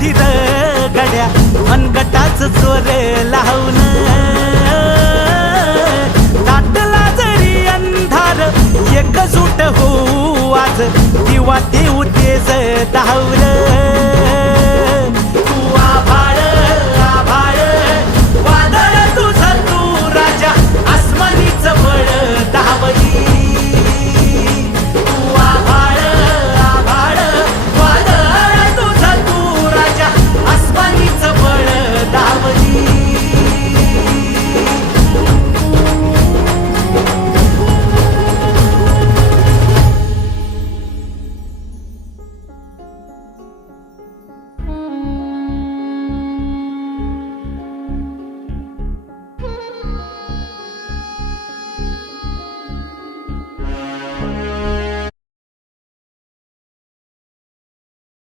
साठी र गड्या मनगटाच चोर लावून दाटला जरी अंधार एकजूट होऊ आज दिवा देऊ तेज धावलं